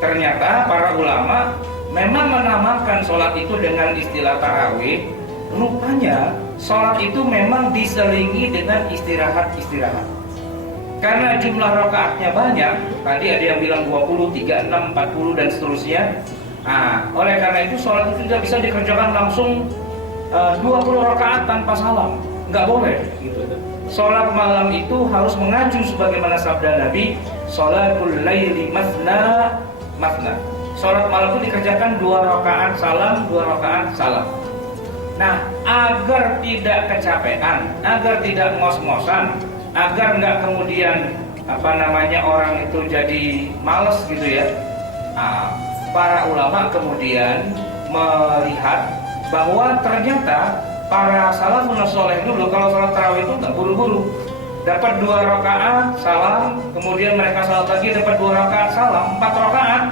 Ternyata para ulama memang menamakan sholat itu dengan istilah tarawih. Rupanya sholat itu memang diselingi dengan istirahat-istirahat. Karena jumlah rakaatnya banyak, tadi ada yang bilang 20, 36, 40 dan seterusnya. Nah, oleh karena itu sholat itu tidak bisa dikerjakan langsung 20 rakaat tanpa salam, nggak boleh gitu. Sholat malam itu harus mengacu sebagaimana sabda Nabi, sholatul laili masna masna. Sholat malam itu dikerjakan 2 rakaat salam, 2 rakaat salam. Nah, agar tidak kecapean, agar tidak ngos-ngosan, agar nggak kemudian orang itu jadi males gitu ya. Nah, para ulama kemudian melihat bahwa ternyata para salafun soleh dulu kalau sholat tarawih itu nggak buru-buru, dapat 2 rakaat salam, kemudian mereka salat lagi dapat 2 rakaat salam, 4 rakaat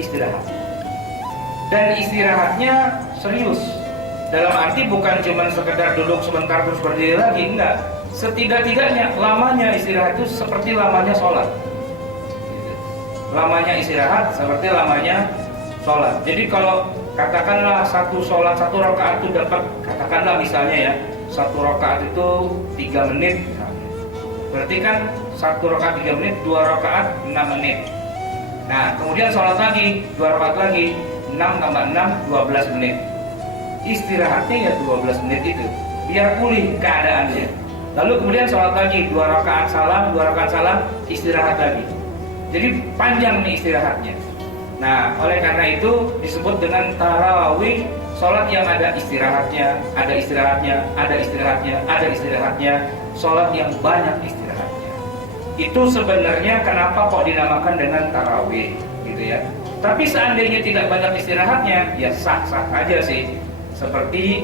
istirahat. Dan istirahatnya serius, dalam arti bukan cuma sekedar duduk sebentar terus berdiri lagi, enggak. Setidak-tidaknya lamanya istirahat itu seperti lamanya sholat. Lamanya istirahat seperti lamanya sholat. Jadi kalau katakanlah satu sholat 1 rakaat itu dapat, katakanlah misalnya ya, 1 rakaat itu 3 menit misalnya. Berarti kan 1 rakaat 3 menit, 2 rakaat 6 menit. Nah kemudian sholat lagi 2 rakaat lagi, 6 tambah 6 12 menit. Istirahatnya ya 12 menit itu, biar pulih keadaannya. Lalu kemudian sholat lagi 2 rakaat salam, 2 rakaat salam, istirahat lagi. Jadi panjang nih istirahatnya. Nah, oleh karena itu disebut dengan tarawih, sholat yang ada istirahatnya, ada istirahatnya, ada istirahatnya, ada istirahatnya, sholat yang banyak istirahatnya. Itu sebenarnya kenapa kok dinamakan dengan tarawih, gitu ya. Tapi seandainya tidak banyak istirahatnya, ya sah-sah aja sih. Seperti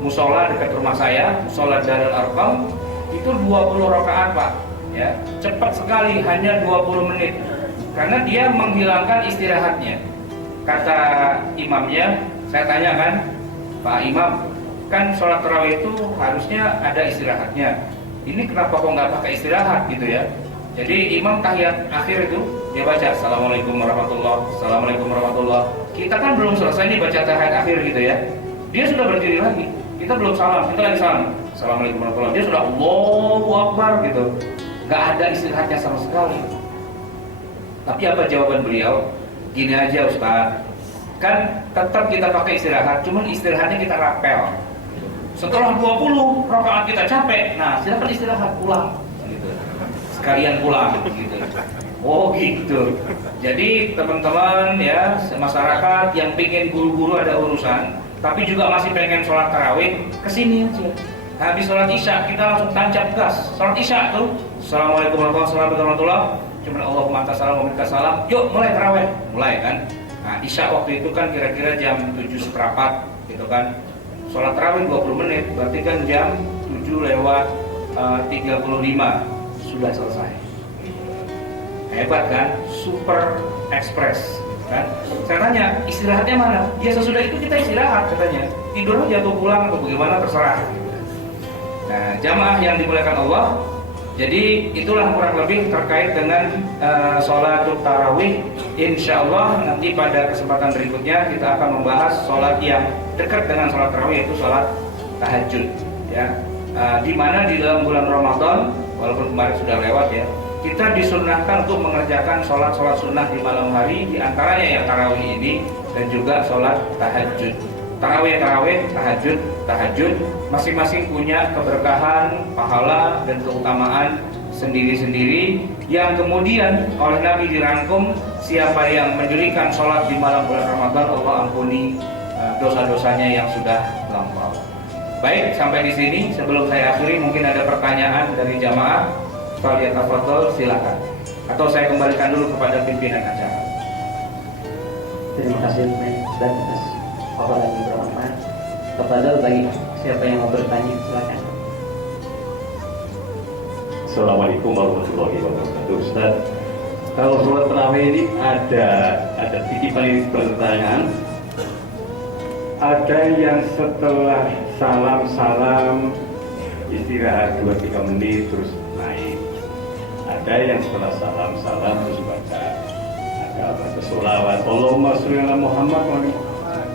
musola dekat rumah saya, musola Darul Arqam, itu 20 rakaat Pak, ya, cepat sekali, hanya 20 menit. Karena dia menghilangkan istirahatnya. Kata imamnya, saya tanya kan, Pak Imam, kan sholat tarawih itu harusnya ada istirahatnya. Ini kenapa kok nggak pakai istirahat gitu ya? Jadi imam tahiyat akhir itu dia baca Assalamualaikum warahmatullahi, Assalamualaikum warahmatullahi. Kita kan belum selesai nih baca tahiyat akhir gitu ya. Dia sudah berdiri lagi. Kita belum salam, kita lagi salam. Assalamualaikum warahmatullahi. Dia sudah Allahu Akbar gitu. Nggak ada istirahatnya sama sekali. Tapi apa jawaban beliau? Gini aja Ustaz, kan tetap kita pakai istirahat, cuman istirahatnya kita rapel. Setelah 20 rakaat kita capek, nah silakan istirahat, pulang gitu. Sekalian pulang gitu. Oh gitu. Jadi teman-teman ya, masyarakat yang pengen buru-buru ada urusan, tapi juga masih pengen sholat tarawih, kesini aja. Habis sholat isya kita langsung tancap gas. Sholat isya tuh, Assalamualaikum warahmatullahi wabarakatuh. Cuman Allahumma antas salam wa minkas salam. Yuk mulai tarawih, mulai kan. Nah isya waktu itu kan kira-kira jam 7:15 gitu kan. Sholat tarawih 20 menit, berarti kan jam 7:35 sudah selesai. Hebat kan, super express kan. Saya tanya istirahatnya mana? Ya sesudah itu kita istirahat katanya. Tidur aja atau pulang atau bagaimana terserah. Nah jamaah yang dimuliakan Allah. Jadi itulah kurang lebih terkait dengan sholat tarawih. Insya Allah nanti pada kesempatan berikutnya kita akan membahas sholat yang dekat dengan sholat tarawih, yaitu sholat tahajud. Ya, di mana di dalam bulan Ramadan, walaupun kemarin sudah lewat ya, kita disunahkan untuk mengerjakan sholat-sholat sunnah di malam hari, di antaranya yang tarawih ini dan juga sholat tahajud. Tarawih, tahajud, masing-masing punya keberkahan, pahala, dan keutamaan sendiri-sendiri yang kemudian oleh Nabi dirangkum, siapa yang mendirikan sholat di malam bulan Ramadan, Allah ampuni dosa-dosanya yang sudah lampau. Baik, sampai di sini. Sebelum saya akhiri, mungkin ada pertanyaan dari jamaah. Kalian tafadhol, silakan. Atau saya kembalikan dulu kepada pimpinan acara. Terima kasih Ustaz atas paparan yang bermanfaat. Tafadhol bagi siapa yang mau bertanya, silakan. Assalamualaikum warahmatullahi wabarakatuh. Ustaz, kalau sholat tarawih ini ada titipan ini pertanyaan. Ada yang setelah salam istirahat 2-3 menit terus naik. Ada yang setelah salam terus baca sholawat Allahumma sholli ala Muhammad wa ali Muhammad.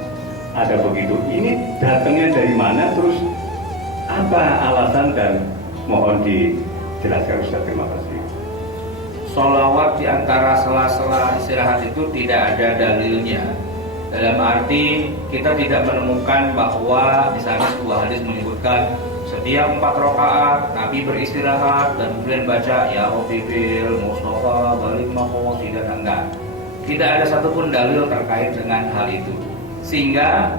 Ada begitu. Ini datangnya dari mana? Terus apa alasan dan mohon dijelaskan Ustaz. Terima kasih. Sholawat di antara sela-sela istirahat itu tidak ada dalilnya Dalam arti kita tidak menemukan bahwa misalnya sebuah hadis menyebutkan setiap 4 rakaat Nabi beristirahat dan kemudian baca ya Rofiqil, Mustafa, balik mako, tidak enggak. Tidak ada satupun dalil terkait dengan hal itu. Sehingga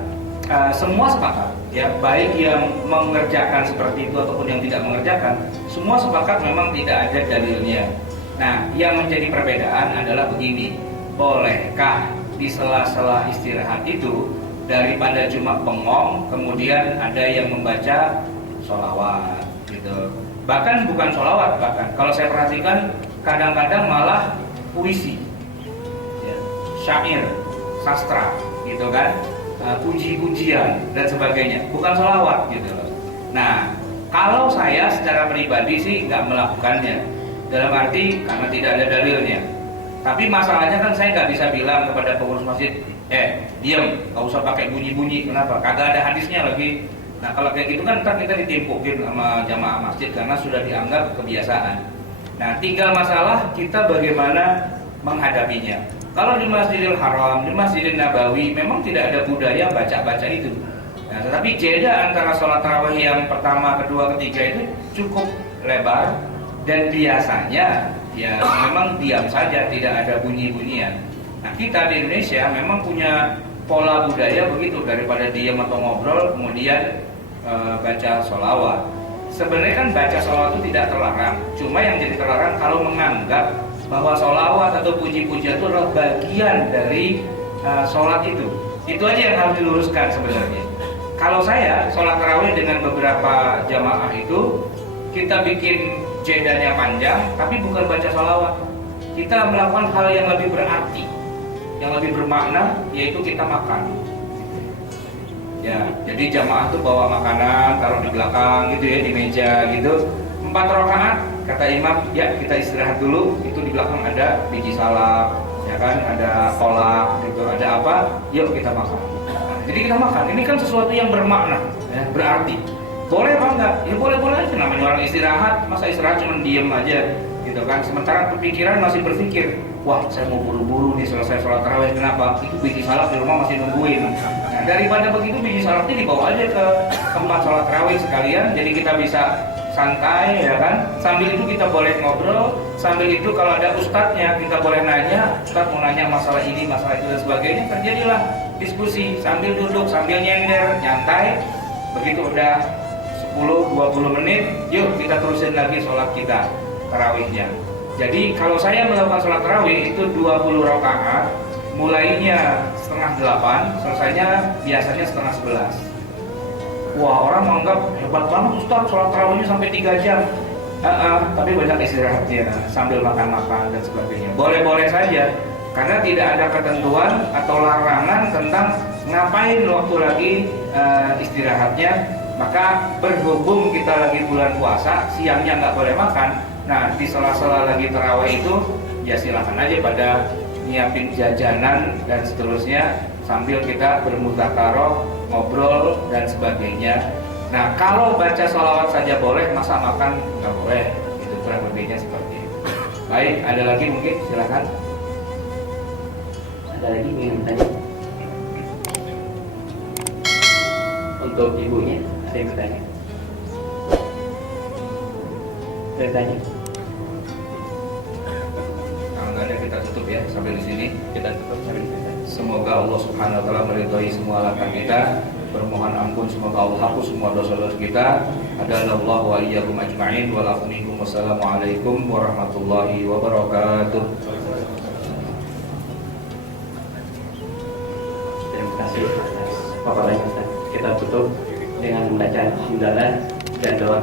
semua sepakat, ya baik yang mengerjakan seperti itu ataupun yang tidak mengerjakan, semua sepakat memang tidak ada dalilnya. Nah, yang menjadi perbedaan adalah begini, bolehkah di sela-sela istirahat itu daripada cuma bengong kemudian ada yang membaca sholawat gitu. Bahkan bukan sholawat, bahkan kalau saya perhatikan kadang-kadang malah puisi, ya, syair, sastra gitu kan, puji-pujian dan sebagainya, bukan sholawat gitu loh. Nah, kalau saya secara pribadi sih nggak melakukannya, dalam arti karena tidak ada dalilnya. Tapi masalahnya kan saya nggak bisa bilang kepada pengurus masjid, diam, nggak usah pakai bunyi-bunyi. Kenapa? Kagak ada hadisnya lagi. Nah kalau kayak gitu kan ntar kita ditimpukin sama jamaah masjid karena sudah dianggap kebiasaan. Nah tinggal masalah kita bagaimana menghadapinya. Kalau di Masjidil Haram, di Masjidil Nabawi memang tidak ada budaya baca-baca itu. Nah tetapi jeda antara sholat tarawih yang pertama, kedua, ketiga itu cukup lebar. Dan biasanya ya memang diam saja, tidak ada bunyi-bunyian. Nah kita di Indonesia memang punya pola budaya begitu, daripada diam atau ngobrol kemudian baca sholawat. Sebenarnya kan baca sholawat itu tidak terlarang, cuma yang jadi terlarang kalau menganggap bahwa sholawat atau puji-pujian itu adalah bagian dari sholat itu. Itu aja yang harus diluruskan sebenarnya. Kalau saya sholat tarawih dengan beberapa jamaah itu kita bikin jedanya panjang, tapi bukan baca sholawat. Kita melakukan hal yang lebih berarti, yang lebih bermakna, yaitu kita makan. Ya, jadi jamaah tuh bawa makanan, taruh di belakang gitu ya, di meja gitu. 4 rakaat, kata imam, ya kita istirahat dulu. Itu di belakang ada biji salak, ya kan, ada kolak, gitu, ada apa? Yuk kita makan. Nah, jadi kita makan. Ini kan sesuatu yang bermakna, ya, berarti. Boleh apa enggak? Ya boleh-boleh aja, namanya orang istirahat, masa istirahat cuma diem aja gitu kan. Sementara pikiran masih berpikir, wah saya mau buru-buru nih selesai sholat tarawih, kenapa? Itu biji salak di rumah masih nungguin. Nah daripada begitu biji salaknya dibawa aja ke tempat sholat tarawih sekalian, jadi kita bisa santai ya kan. Sambil itu kita boleh ngobrol, sambil itu kalau ada ustadznya kita boleh nanya, ustadz mau nanya masalah ini, masalah itu dan sebagainya. Terjadilah diskusi sambil duduk, sambil nyender, nyantai. Begitu udah 10-20 menit, yuk kita terusin lagi sholat kita tarawihnya. Jadi kalau saya melakukan sholat tarawih itu 20 rakaat, mulainya 7:30, selesainya biasanya 10:30. Wah, orang menganggap hebat banget Ustaz, sholat tarawihnya sampai 3 jam. Tapi banyak istirahatnya sambil makan-makan dan sebagainya. Boleh-boleh saja, karena tidak ada ketentuan atau larangan tentang ngapain waktu lagi istirahatnya. Maka berhubung kita lagi bulan puasa, siangnya nggak boleh makan. Nah di sela-sela lagi tarawih itu, ya silakan aja pada nyiapin jajanan dan seterusnya sambil kita bermudzakarah, ngobrol dan sebagainya. Nah kalau baca sholawat saja boleh, masa makan nggak boleh? Itu kurang lebihnya seperti itu. Baik, ada lagi mungkin silakan. Ada lagi ingin tanya untuk ibunya, ada yang bertanya? Bertanya? Kalau nggak ada kita tutup ya sampai di sini. Kita tutup sampai di sini. Semoga Allah Subhanahu Wa Taala meridhai semua langkah kita. Bermohon ampun, semoga Allah hapus semua dosa-dosa kita. Adallahu wa iyyakum ajma'in. Wassalamualaikum warahmatullahi wabarakatuh. Terima kasih atas paparan kita. Kita tutup dengan membaca hamdalah dan doa.